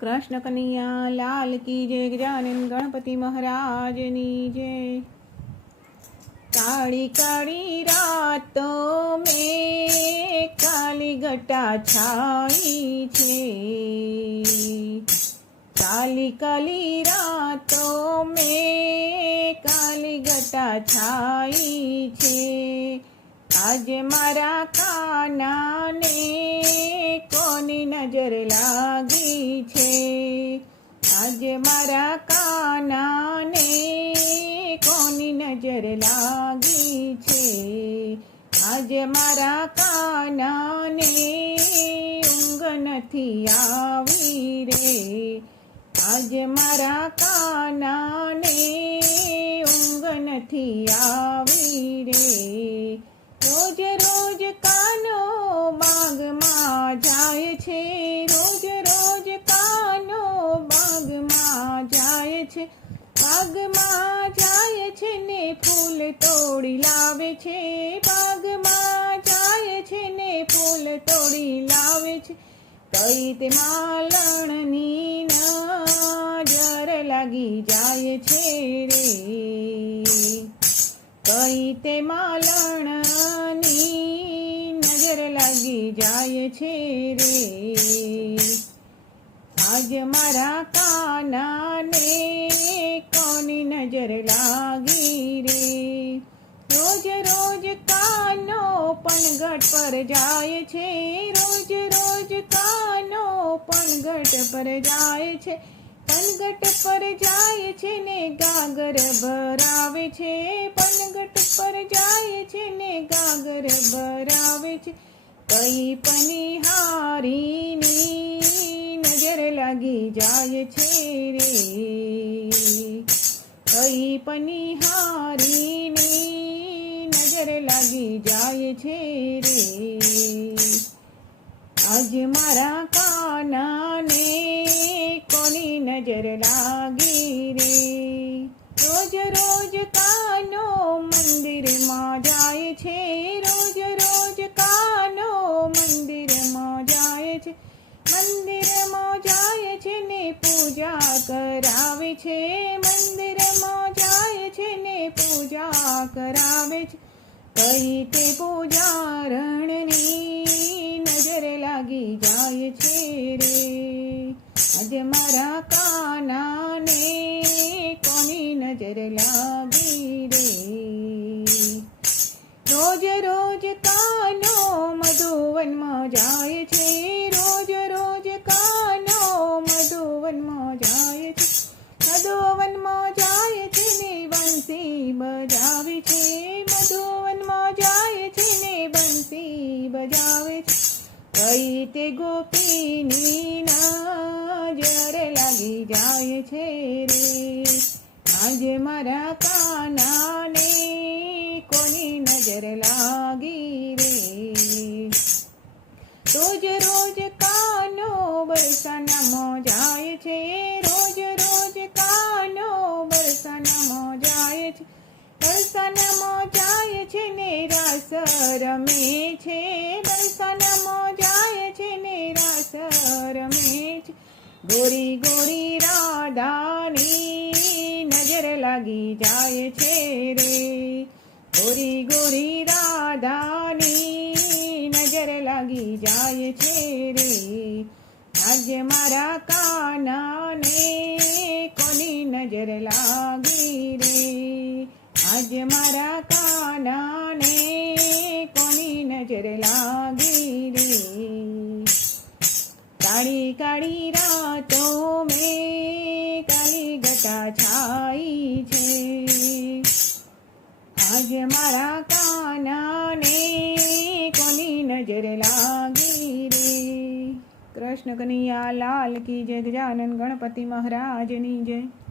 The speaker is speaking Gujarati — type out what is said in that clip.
કૃષ્ણ કનૈયા લાલ કી જય ગજાનન ગણપતિ મહારાજની જય. કાળી કાળી રાતો મે કાલી ગટા છાઈ છે. કાલી કાલી રાતો મેં કાલી ગટા છાઈ છે. આજે મારા કાનાને કોની નજર લાગી છે? આજે મારા કાનાને કોની નજર લાગી છે? આજે મારા કાનાને ઊંઘ નથી આવી રે. આજે મારા કાનાને ઊંઘ નથી આવી રે. રોજ રોજ કાનો બાગમાં જાય છે. રોજ રોજ કાનો બાગમાં જાય છે. બાગમાં જાય છે ને ફૂલ તોડી લાવે છે. બાગમાં જાય છે ને ફૂલ તોડી લાવે છે. કઈ તે માલણની નજર લાગી જાય છે રે. કઈ તે માલણની નજર લાગી જાય છે રે. આજ મારા કાનાને કોની નજર લાગી રે? રોજ રોજ કાનો પનગટ પર જાય છે. રોજ રોજ કાનો પનગટ પર જાય છે. પનગટ પર જાય છે ને ગાગર ભરાવે છે. પનગટ પર જાય છે ને ગાગર ભરાવે છે. કઈ પનિહારીની નજર લાગી જાય છે રે. કઈ પનિહારીની નજર લાગી જાય છે રે. આજ મારા કાનાને કોની નજર લાગી રે? રોજ રોજ જાય છે, રોજ રોજ કાનો મંદિરમાં જાય છે. મંદિરમાં જાય છે ને પૂજા કરાવે છે. મંદિરમાં જાય છે ને પૂજા કરાવે છે. કઈ તે પૂજારણની નજર લાગી જાય છે રે. આજે મારા કાનાને કોની નજર લાગી રે? છે મધુવનમાં જાય છે ને બંસી બજાવે છે. કઈ તે ગોપીની નજર લાગી જાય છે રે. આજે મારા કાનાને કોની નજર લાગી રે? રોજ રોજ કાનો બરસાનામાં જાય છે, રોજ રોજ કાનો બરસાનામાં જાય છે. બરસાનામાં જાય છે ને રાસ રમે છે. બરસાનામાં જાય છે ને રાસ રમે છે. ગોરી ગોરી રાધાની નજર લાગી જાય છે રે. ગોરી ગોરી રાધાની નજર લાગી જાય છે રે. આજે મારા કાનાને કોની નજર લાગી આજે મારા કાનાને કોની નજર લાગી રે? કાળી કાળી રાતો મેં કાળી ગટા છાઈ છે. આજે મારા કાનાને કોની નજર લાગી રે? કૃષ્ણ કનૈયા લાલ કી જય ગજાનન ગણપતિ મહારાજની જય.